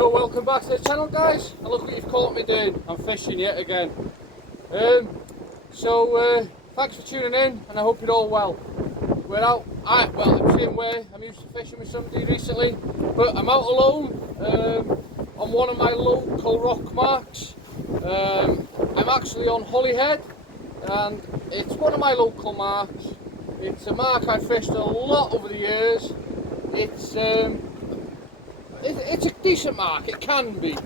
So welcome back to the channel, guys, and look what you've caught me doing. I'm fishing yet again. Thanks for tuning in, and I hope you're all well. We're out, I'm saying where, I'm used to fishing with somebody recently, but I'm out alone on one of my local rock marks. I'm actually on Holyhead, and it's one of my local marks. It's a mark I've fished a lot over the years. It's a decent mark, it can be.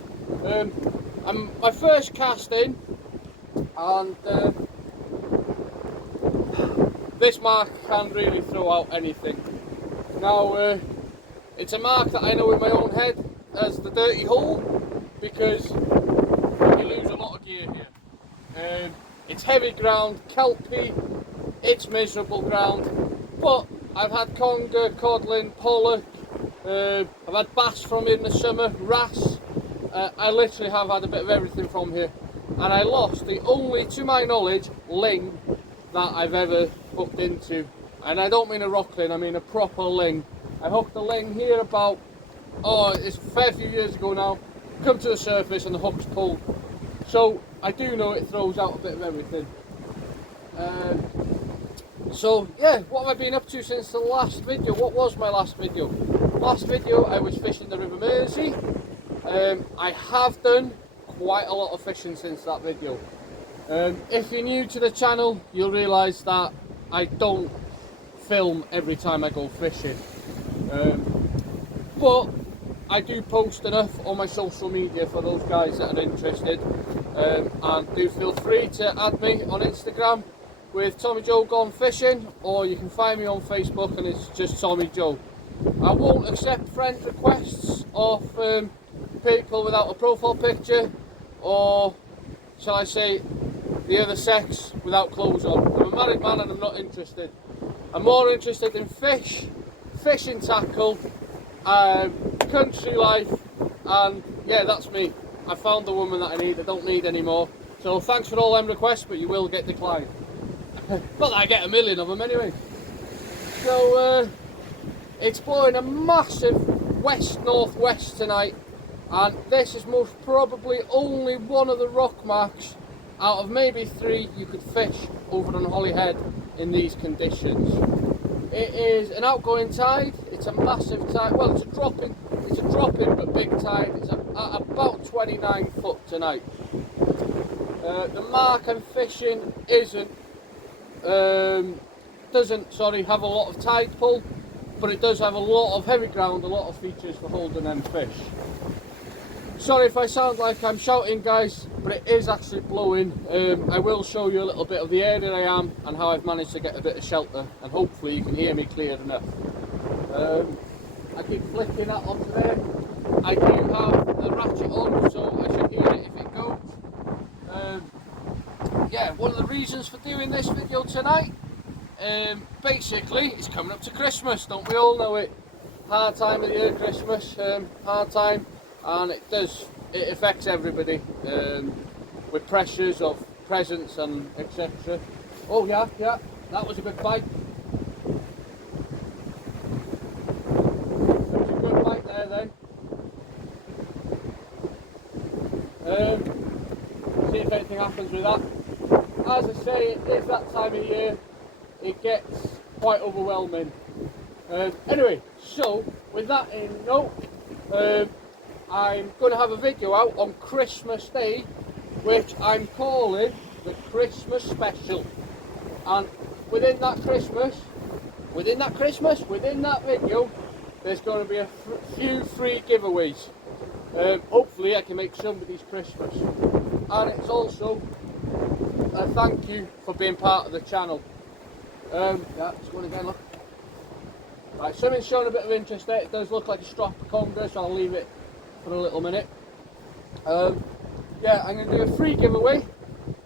I'm my first cast in, and this mark can really throw out anything. Now, it's a mark that I know in my own head as the dirty hole, because you lose a lot of gear here. It's heavy ground, kelpy, it's miserable ground, but I've had conger, codlin, pollock, I've had bass from here in the summer, wrasse. I literally have had a bit of everything from here, and I lost the only, to my knowledge, ling that I've ever hooked into. And I don't mean a rock ling, I mean a proper ling. I hooked a ling here about, it's a fair few years ago now, come to the surface and the hook's pulled. So I do know it throws out a bit of everything. So yeah, what have I been up to since the last video? What was my last video? Last video I was fishing the River Mersey. I have done quite a lot of fishing since that video. If you're new to the channel, you'll realise that I don't film every time I go fishing. But I do post enough on my social media for those guys that are interested. And do feel free to add me on Instagram with Tommy Joe Gone Fishing, or you can find me on Facebook and it's just Tommy Joe. I won't accept friend requests of people without a profile picture, or shall I say the other sex without clothes on. I'm a married man and I'm not interested. I'm more interested in fish, fishing tackle, country life, and yeah, that's me. I found the woman that I need, I don't need any more. So thanks for all them requests, but you will get declined. Not that I get a million of them anyway. So it's blowing a massive west-northwest tonight, and this is most probably only one of the rock marks out of maybe 3 you could fish over on Holyhead in these conditions. It is an outgoing tide, it's a massive tide, well it's a dropping but big tide. It's at about 29 foot tonight. The mark I'm fishing doesn't have a lot of tide pull, but it does have a lot of heavy ground, a lot of features for holding them fish. Sorry if I sound like I'm shouting, guys, but it is actually blowing. I will show you a little bit of the area I am and how I've managed to get a bit of shelter, and hopefully you can hear me clear enough. I keep flicking that onto there. I do have the ratchet on, so I should hear it if it goes. Yeah, one of the reasons for doing this video tonight, basically, it's coming up to Christmas, don't we all know it? Hard time of the year, Christmas, hard time, and it affects everybody with pressures of presents and etc. Oh yeah, that was a good bite. There was a good bite there then. See if anything happens with that. As I say, it is that time of year, it gets quite overwhelming. Anyway, so with that in note, I'm going to have a video out on Christmas Day, which I'm calling the Christmas Special. And within that video, there's going to be a few free giveaways. Hopefully I can make somebody's Christmas. And it's also a thank you for being part of the channel. Yeah, it's one again, look. Right, something's showing a bit of interest there. It does look like a strop of conger, so I'll leave it for a little minute. Yeah, I'm going to do a free giveaway.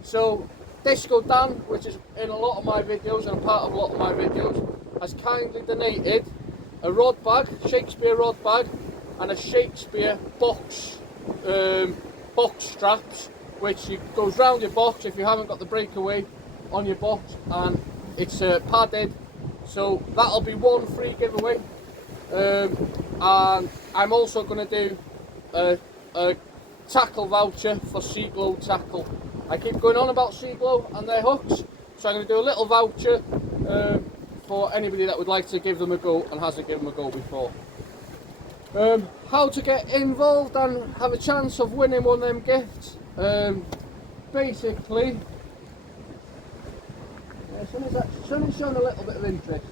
So Disco Dan, which is in a lot of my videos and a part of a lot of my videos, has kindly donated a rod bag, Shakespeare rod bag, and a Shakespeare box straps, which goes round your box if you haven't got the breakaway on your box, and it's padded. So that'll be one free giveaway. And I'm also going to do a tackle voucher for Seaglow Tackle. I keep going on about Seaglow and their hooks, so I'm going to do a little voucher for anybody that would like to give them a go and hasn't given them a go before. How to get involved and have a chance of winning one of them gifts. Basically, someone's shown a little bit of interest.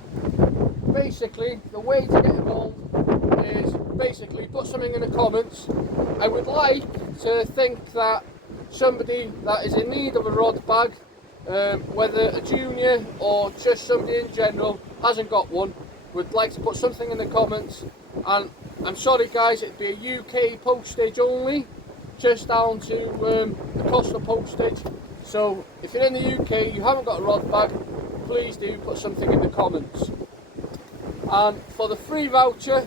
Basically, the way to get involved is basically put something in the comments. I would like to think that somebody that is in need of a rod bag, whether a junior or just somebody in general hasn't got one, would like to put something in the comments. And I'm sorry guys, it'd be a UK postage only, just down to the cost of postage. So if you're in the UK, you haven't got a rod bag, please do put something in the comments. And for the free voucher,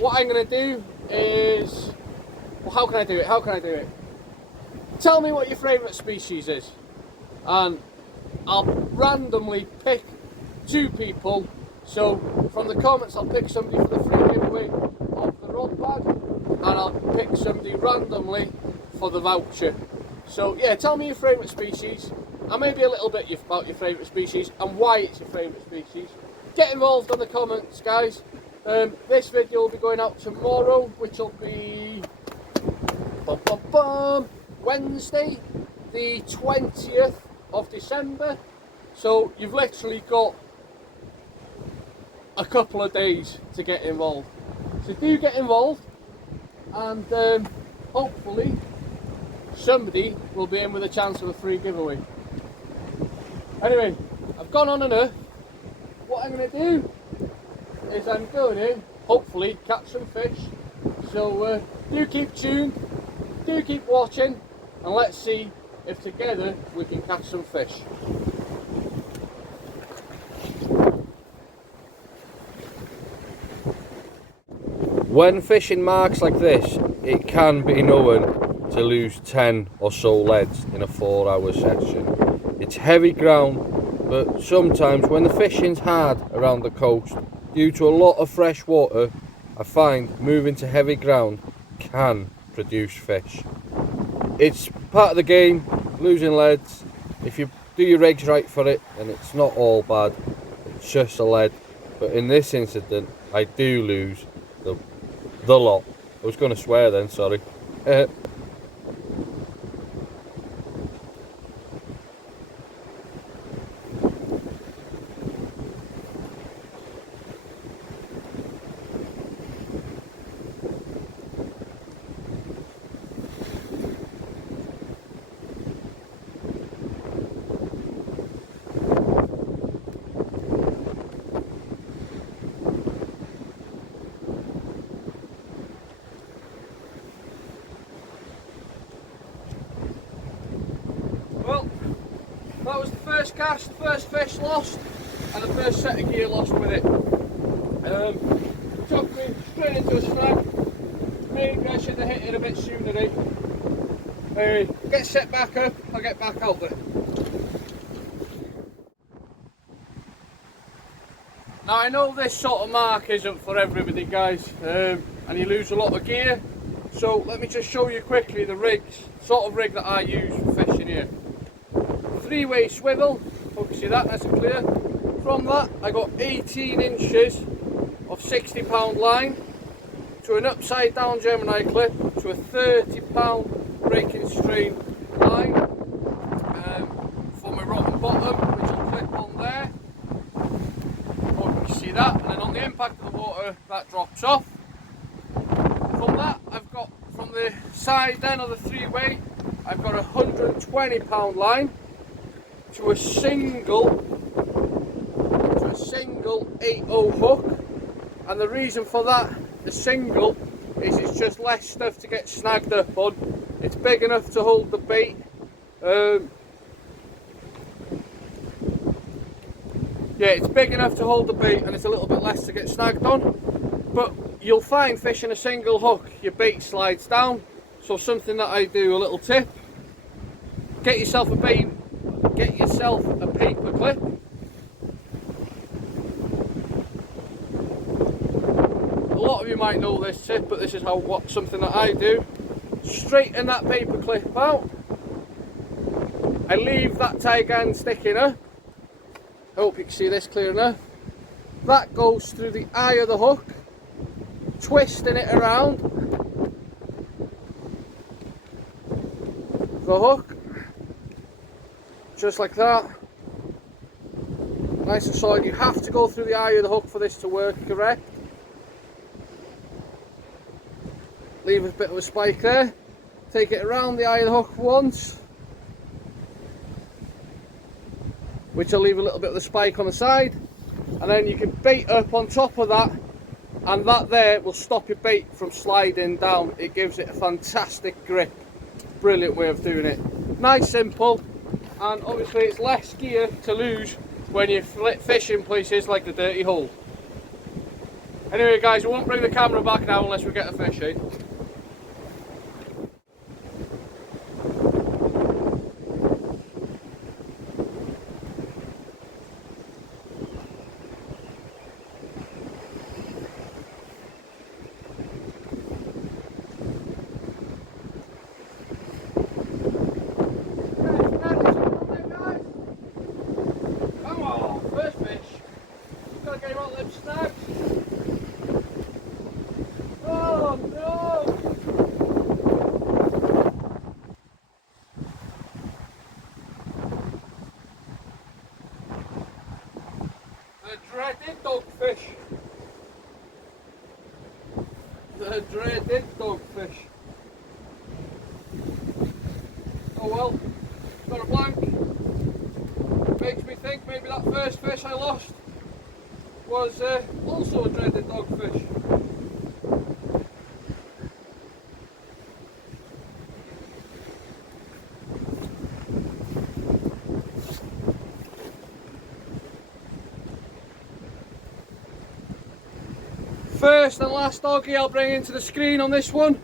what I'm going to do is, well, how can I do it? Tell me what your favourite species is, and I'll randomly pick 2 people. So from the comments I'll pick somebody for the free giveaway of the rod bag, and I'll pick somebody randomly for the voucher. So yeah, tell me your favourite species, and maybe a little bit about your favourite species and why it's your favourite species. Get involved in the comments, guys. This video will be going out tomorrow, which will be Wednesday, the 20th of December. So you've literally got a couple of days to get involved. So do get involved, and hopefully somebody will be in with a chance of a free giveaway. Anyway, I've gone on enough. What I'm going to do is I'm going to hopefully catch some fish. So do keep tuned, do keep watching, and let's see if together we can catch some fish. When fishing marks like this, it can be known to lose 10 or so leads in a 4-hour session. It's heavy ground, but sometimes when the fishing's hard around the coast, due to a lot of fresh water, I find moving to heavy ground can produce fish. It's part of the game, losing leads. If you do your rigs right for it, then it's not all bad, it's just a lead. But in this incident, I do lose the lot. I was going to swear then, sorry. Well, that was the first cast, the first fish lost, and the first set of gear lost with it. Took me straight into a snag. Maybe I should have hit it a bit sooner, eh? Get set back up, I'll get back out there. Now I know this sort of mark isn't for everybody, guys, and you lose a lot of gear. So let me just show you quickly the sort of rig that I use for fishing here. 3-way swivel, hope you see that nice and clear. From that I got 18 inches of 60-pound line, to an upside down Gemini clip, to a 30-pound breaking strain line, for my rock and bottom, which I'll clip on there. Hope you see that, and then on the impact of the water that drops off. From that I've got, from the side then of the 3-way, I've got a 120-pound line to a single 8/0 hook, and the reason for that, the single, is it's just less stuff to get snagged up on. It's big enough to hold the bait. Yeah, it's big enough to hold the bait, and it's a little bit less to get snagged on. But you'll find fishing a single hook, your bait slides down. So something that I do, a little tip, get yourself a paper clip. A lot of you might know this tip, but this is something that I do. Straighten that paper clip out. I leave that tie gang sticking up. Hope you can see this clear enough. That goes through the eye of the hook, twisting it around the hook, just like that. Nice and solid. You have to go through the eye of the hook for this to work correct. Leave a bit of a spike there. Take it around the eye of the hook once, which will leave a little bit of the spike on the side, and then you can bait up on top of that, and that there will stop your bait from sliding down. It gives it a fantastic grip. Brilliant way of doing it. Nice, simple, and obviously it's less gear to lose when you fish in places like the dirty hole. Anyway guys, we won't bring the camera back now unless we get a fish, eh? Dreaded dogfish. The dreaded dogfish. Oh well, got a blank. Makes me think maybe that first fish I lost was also a dreaded dogfish. First and last doggy I'll bring into the screen on this one.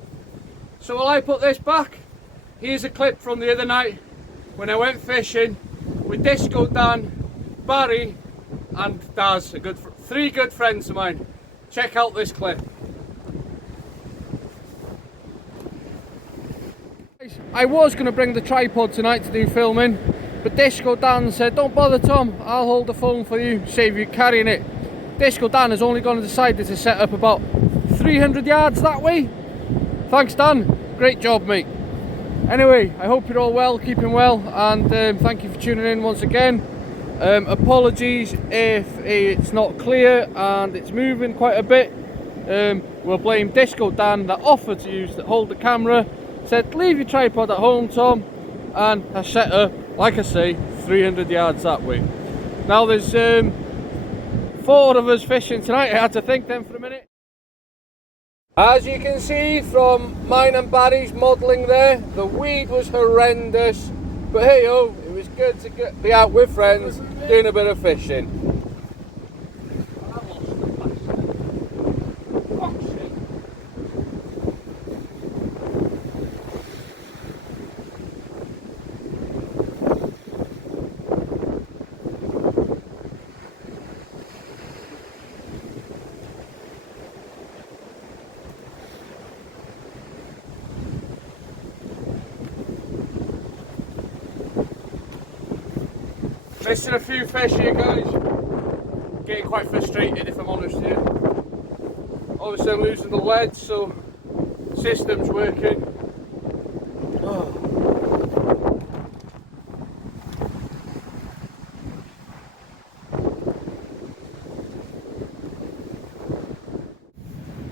So while I put this back, here's a clip from the other night when I went fishing with Disco Dan, Barry and Daz, three good friends of mine. Check out this clip. I was going to bring the tripod tonight to do filming, but Disco Dan said, don't bother Tom, I'll hold the phone for you, save you carrying it. Disco Dan has only gone and decided to set up about 300 yards that way. Thanks Dan, great job mate. Anyway, I hope you're all well, keeping well, and thank you for tuning in once again. Apologies if it's not clear and it's moving quite a bit. We'll blame Disco Dan that offered to hold the camera, said leave your tripod at home Tom, and I set up, like I say, 300 yards that way. Now there's 4 of us fishing tonight. I had to think then for a minute. As you can see from mine and Barry's modelling there, the weed was horrendous, but hey ho, it was good to be out with friends doing a bit of fishing. Missing a few fish here guys, getting quite frustrated if I'm honest here. Obviously I'm losing the lead, so system's working. Oh.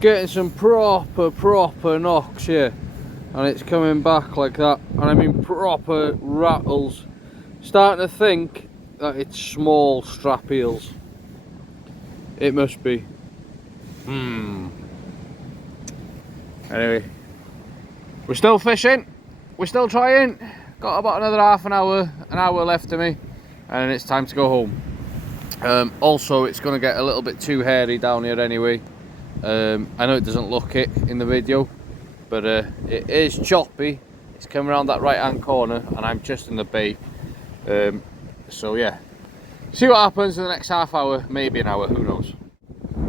Getting some proper knocks here, and it's coming back like that, and I mean proper rattles. Starting to think that it's small strap eels. It must be. Anyway, we're still fishing, we're still trying. Got about another half an hour left of me, and it's time to go home. Also, it's going to get a little bit too hairy down here anyway. I know it doesn't look it in the video, but it is choppy. It's coming around that right hand corner, and I'm just in the bay. So yeah, see what happens in the next half hour, maybe an hour, who knows.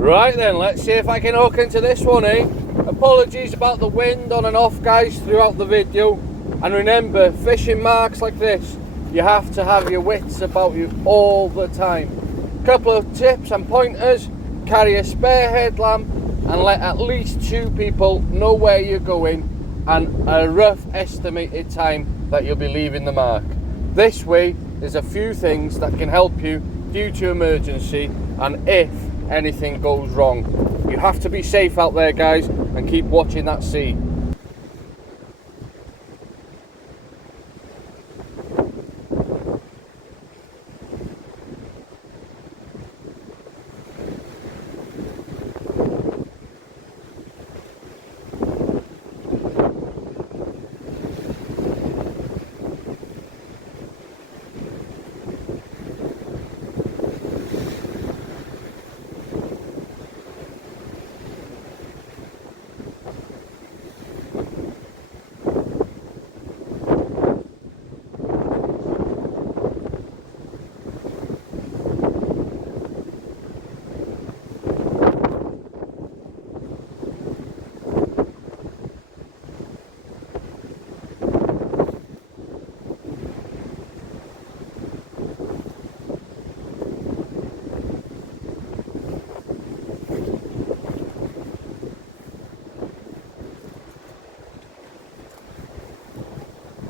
Right then, let's see if I can hook into this one, eh? Apologies about the wind on and off, guys, throughout the video. And remember, fishing marks like this, you have to have your wits about you all the time. Couple of tips and pointers: carry a spare headlamp and let at least 2 people know where you're going and a rough estimated time that you'll be leaving the mark. This way, there's a few things that can help you due to emergency and if anything goes wrong. You have to be safe out there, guys, and keep watching that sea.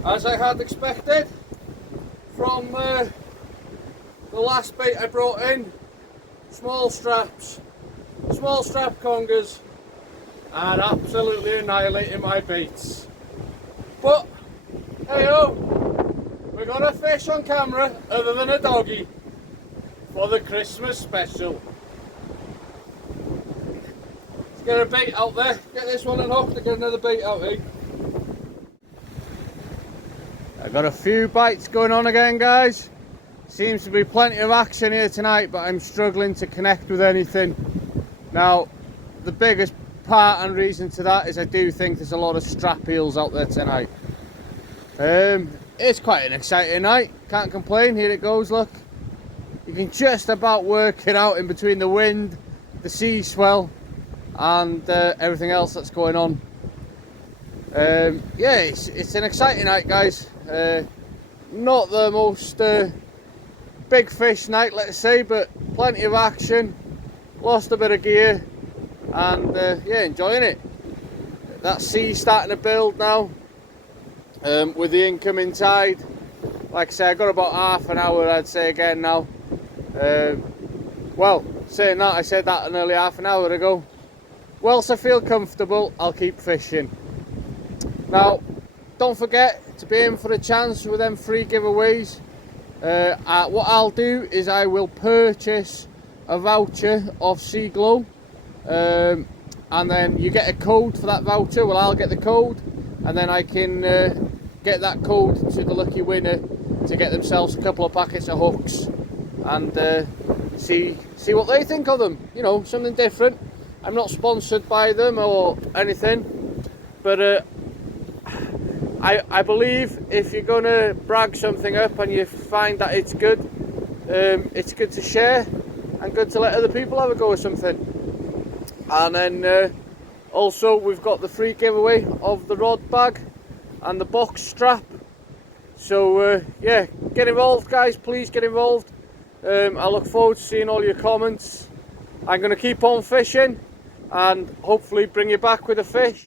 As I had expected from the last bait I brought in, small strap congers are absolutely annihilating my baits. But hey ho, we're gonna fish on camera other than a doggy for the Christmas special. Let's get a bait out there, get this one unhooked and get another bait out, eh? I've got a few bites going on again, guys. Seems to be plenty of action here tonight, but I'm struggling to connect with anything. Now, the biggest part and reason to that is I do think there's a lot of strap eels out there tonight. It's quite an exciting night, can't complain. Here it goes, look. You can just about work it out in between the wind, the sea swell, and everything else that's going on. Yeah, it's an exciting night, guys. Not the most big fish night, let's say, but plenty of action. Lost a bit of gear and yeah, enjoying it. That sea's starting to build now with the incoming tide. Like I say, I got about half an hour, I'd say, again now. Well, saying that, I said that nearly half an hour ago. Whilst I feel comfortable, I'll keep fishing. Now, don't forget to be in for a chance with them free giveaways. What I'll do is I will purchase a voucher of Sea Glow, and then you get a code for that voucher. Well, I'll get the code, and then I can get that code to the lucky winner to get themselves a couple of packets of hooks and see what they think of them. You know, something different. I'm not sponsored by them or anything, but I believe if you're going to brag something up and you find that it's good to share and good to let other people have a go with something. And then also we've got the free giveaway of the rod bag and the box strap. So yeah, get involved, guys, please get involved. I look forward to seeing all your comments. I'm going to keep on fishing and hopefully bring you back with a fish.